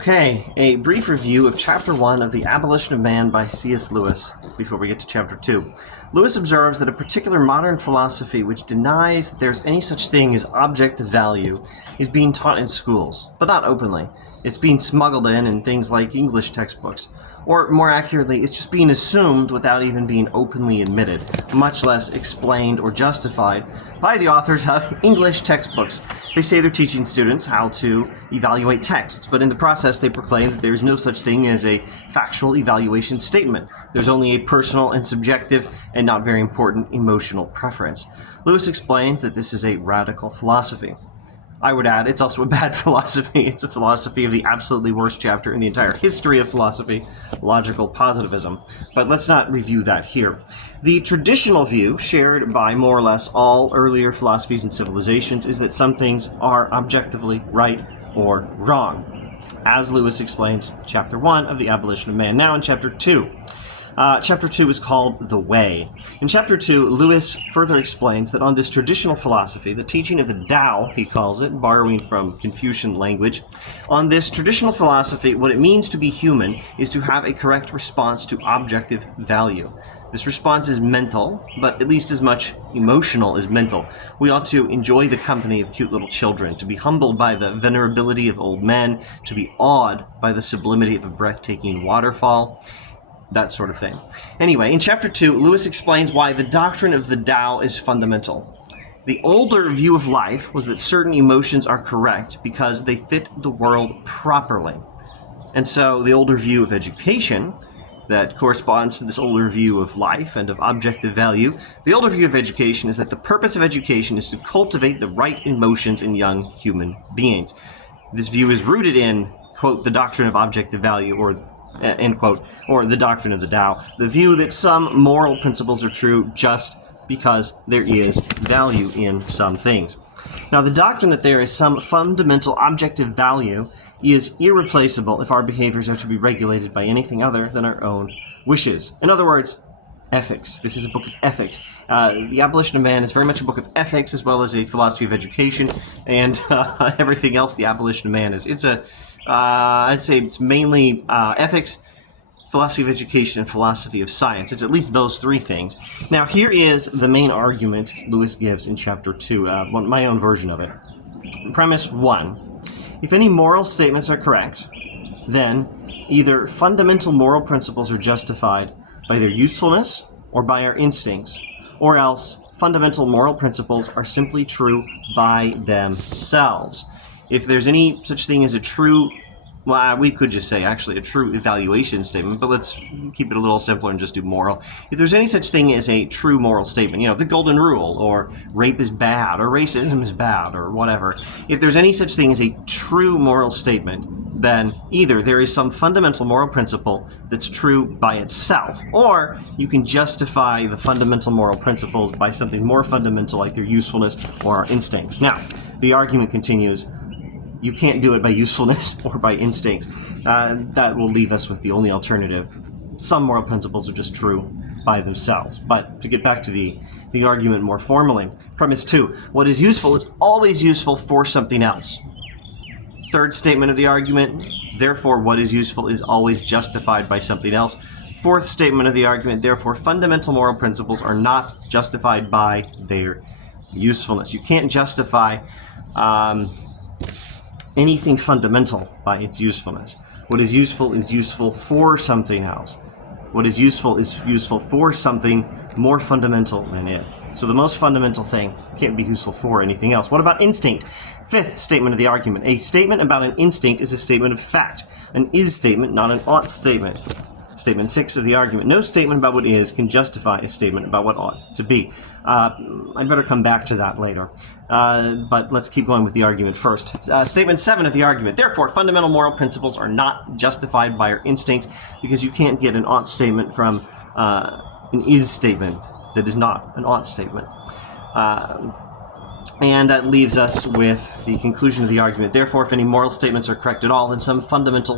Okay, a brief review of Chapter 1 of The Abolition of Man by C.S. Lewis before we get to Chapter 2. Lewis observes that a particular modern philosophy which denies that there's any such thing as objective value is being taught in schools, but not openly. It's being smuggled in things like English textbooks. Or, more accurately, it's just being assumed without even being openly admitted, much less explained or justified by the authors of English textbooks. They say they're teaching students how to evaluate texts, but in the process they proclaim that there's no such thing as a factual evaluation statement. There's only a personal and subjective and not very important emotional preference. Lewis explains that this is a radical philosophy. I would add, it's also a bad philosophy. It's a philosophy of the absolutely worst chapter in the entire history of philosophy, logical positivism. But let's not review that here. The traditional view, shared by more or less all earlier philosophies and civilizations, is that some things are objectively right or wrong, as Lewis explains Chapter 1 of The Abolition of Man. Now in Chapter 2. Chapter 2 is called The Way. In Chapter 2, Lewis further explains that on this traditional philosophy, the teaching of the Tao, he calls it, borrowing from Confucian language, on this traditional philosophy, what it means to be human is to have a correct response to objective value. This response is mental, but at least as much emotional as mental. We ought to enjoy the company of cute little children, to be humbled by the venerability of old men, to be awed by the sublimity of a breathtaking waterfall, that sort of thing. Anyway, in Chapter 2, Lewis explains why the doctrine of the Tao is fundamental. The older view of life was that certain emotions are correct because they fit the world properly. And so the older view of education that corresponds to this older view of life and of objective value, the older view of education is that the purpose of education is to cultivate the right emotions in young human beings. This view is rooted in, quote, the doctrine of objective value, or end quote, or the doctrine of the Tao, the view that some moral principles are true just because there is value in some things. Now, the doctrine that there is some fundamental objective value is irreplaceable if our behaviors are to be regulated by anything other than our own wishes. In other words, ethics. This is a book of ethics. The Abolition of Man is very much a book of ethics as well as a philosophy of education, and everything else the Abolition of Man is. It's a I'd say it's mainly ethics, philosophy of education, and philosophy of science. It's at least those three things. Now, here is the main argument Lewis gives in Chapter 2, my own version of it. Premise 1. If any moral statements are correct, then either fundamental moral principles are justified by their usefulness or by our instincts, or else fundamental moral principles are simply true by themselves. If there's any such thing as a true, well, we could just say actually a true evaluation statement, but let's keep it a little simpler and just do moral. If there's any such thing as a true moral statement, you know, the golden rule, or rape is bad, or racism is bad, or whatever. If there's any such thing as a true moral statement, then either there is some fundamental moral principle that's true by itself, or you can justify the fundamental moral principles by something more fundamental like their usefulness or our instincts. Now, the argument continues. You can't do it by usefulness or by instincts. That will leave us with the only alternative. Some moral principles are just true by themselves. But to get back to the argument more formally, premise 2, what is useful is always useful for something else. Third statement of the argument, therefore what is useful is always justified by something else. Fourth statement of the argument, therefore fundamental moral principles are not justified by their usefulness. You can't justify anything fundamental by its usefulness. What is useful for something else. What is useful for something more fundamental than it. So the most fundamental thing can't be useful for anything else. What about instinct? Fifth statement of the argument. A statement about an instinct is a statement of fact. An is statement, not an ought statement. Statement 6 of the argument. No statement about what is can justify a statement about what ought to be. I'd better come back to that later. But let's keep going with the argument first. Statement 7 of the argument. Therefore, fundamental moral principles are not justified by our instincts because you can't get an ought statement from an is statement that is not an ought statement. And that leaves us with the conclusion of the argument. Therefore, if any moral statements are correct at all, then some fundamental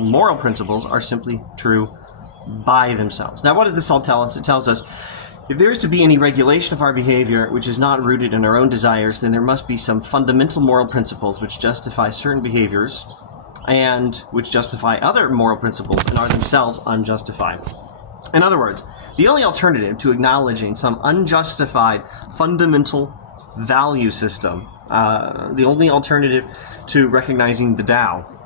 moral principles are simply true by themselves. Now, what does this all tell us? It tells us if there is to be any regulation of our behavior which is not rooted in our own desires, then there must be some fundamental moral principles which justify certain behaviors and which justify other moral principles and are themselves unjustified. In other words, the only alternative to acknowledging some unjustified fundamental value system, the only alternative to recognizing the Tao,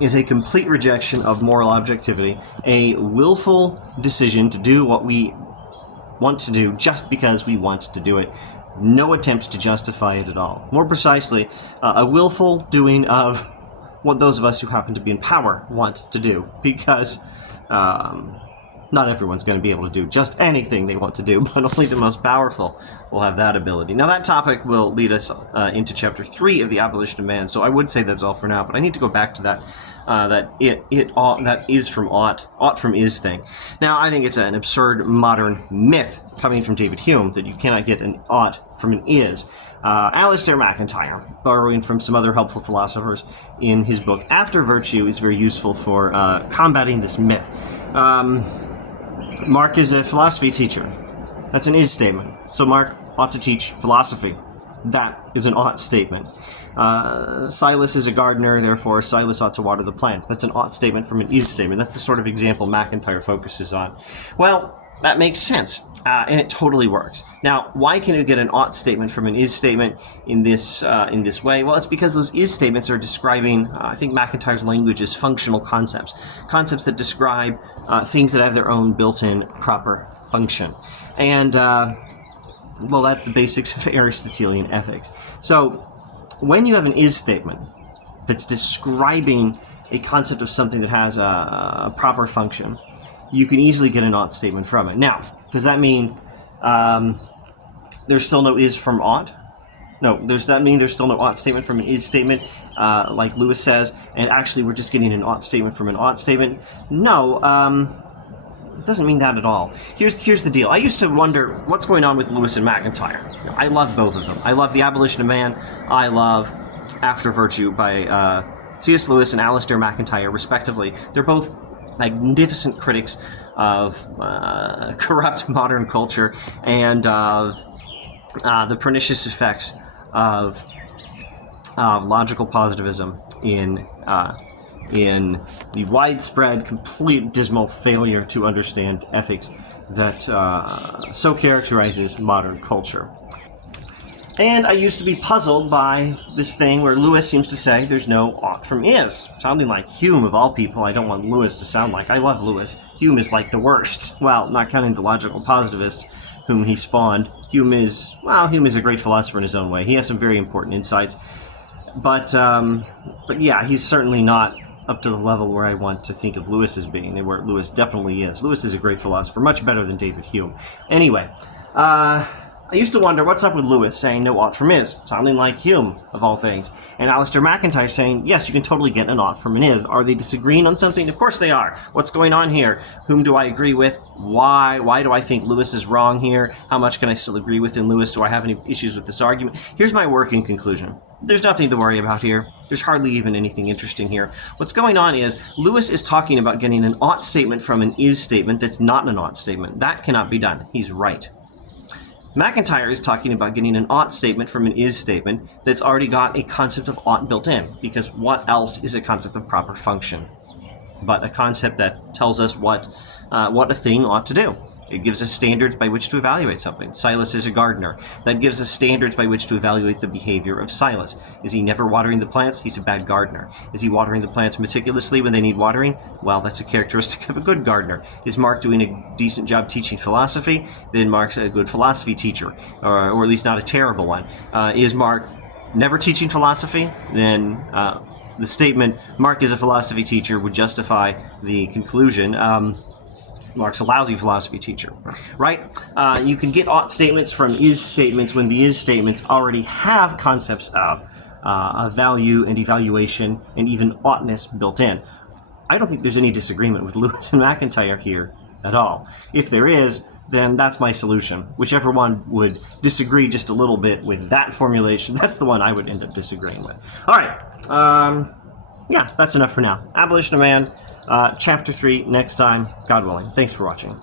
is a complete rejection of moral objectivity, a willful decision to do what we want to do just because we want to do it. No attempts to justify it at all. More precisely, a willful doing of what those of us who happen to be in power want to do, because not everyone's going to be able to do just anything they want to do, but only the most powerful will have that ability. Now, that topic will lead us into Chapter 3 of the Abolition of Man, so I would say that's all for now, but I need to go back to that that is from ought from is thing. Now, I think it's an absurd modern myth coming from David Hume that you cannot get an ought from an is. Alistair MacIntyre, borrowing from some other helpful philosophers in his book After Virtue, is very useful for combating this myth. Mark is a philosophy teacher. That's an is statement. So Mark ought to teach philosophy. That is an ought statement. Silas is a gardener, therefore Silas ought to water the plants. That's an ought statement from an is statement. That's the sort of example MacIntyre focuses on. Well, that makes sense, and it totally works. Now, why can you get an ought statement from an is statement in this way? Well, it's because those is statements are describing, I think MacIntyre's language is functional concepts. Concepts that describe things that have their own built-in proper function. And, well, that's the basics of Aristotelian ethics. So, when you have an is statement that's describing a concept of something that has a proper function, you can easily get an ought statement from it. Now, does that mean there's still no is from ought? No, does that mean there's still no ought statement from an is statement, like Lewis says, and actually we're just getting an ought statement from an ought statement? No, it doesn't mean that at all. Here's the deal. I used to wonder what's going on with Lewis and MacIntyre. I love both of them. I love The Abolition of Man. I love After Virtue by C.S. Lewis and Alistair MacIntyre, respectively. They're both magnificent critics of corrupt modern culture and of the pernicious effects of logical positivism in the widespread, complete, dismal failure to understand ethics that so characterizes modern culture. And I used to be puzzled by this thing where Lewis seems to say there's no ought from is, sounding like Hume of all people. I don't want Lewis to sound like. I love Lewis. Hume is like the worst. Well, not counting the logical positivist whom he spawned. Hume is a great philosopher in his own way. He has some very important insights. But yeah, he's certainly not up to the level where I want to think of Lewis as being, and where Lewis definitely is. Lewis is a great philosopher, much better than David Hume. Anyway, I used to wonder what's up with Lewis saying no ought from is, sounding like Hume, of all things, and Alistair MacIntyre saying, yes, you can totally get an ought from an is. Are they disagreeing on something? Of course they are. What's going on here? Whom do I agree with? Why? Why do I think Lewis is wrong here? How much can I still agree with in Lewis? Do I have any issues with this argument? Here's my working conclusion. There's nothing to worry about here. There's hardly even anything interesting here. What's going on is Lewis is talking about getting an ought statement from an is statement that's not an ought statement. That cannot be done. He's right. MacIntyre is talking about getting an ought statement from an is statement that's already got a concept of ought built in, because what else is a concept of proper function but a concept that tells us what a thing ought to do? It gives us standards by which to evaluate something. Silas is a gardener. That gives us standards by which to evaluate the behavior of Silas. Is he never watering the plants? He's a bad gardener. Is he watering the plants meticulously when they need watering? Well, that's a characteristic of a good gardener. Is Mark doing a decent job teaching philosophy? Then Mark's a good philosophy teacher, or at least not a terrible one. Is Mark never teaching philosophy? Then the statement, Mark is a philosophy teacher, would justify the conclusion, Mark's a lousy philosophy teacher, right? You can get ought statements from is statements when the is statements already have concepts of value and evaluation and even oughtness built in. I don't think there's any disagreement with Lewis and MacIntyre here at all. If there is, then that's my solution. Whichever one would disagree just a little bit with that formulation, that's the one I would end up disagreeing with. All right. Yeah, that's enough for now. Abolition of Man. Chapter 3 next time, God willing. Thanks for watching.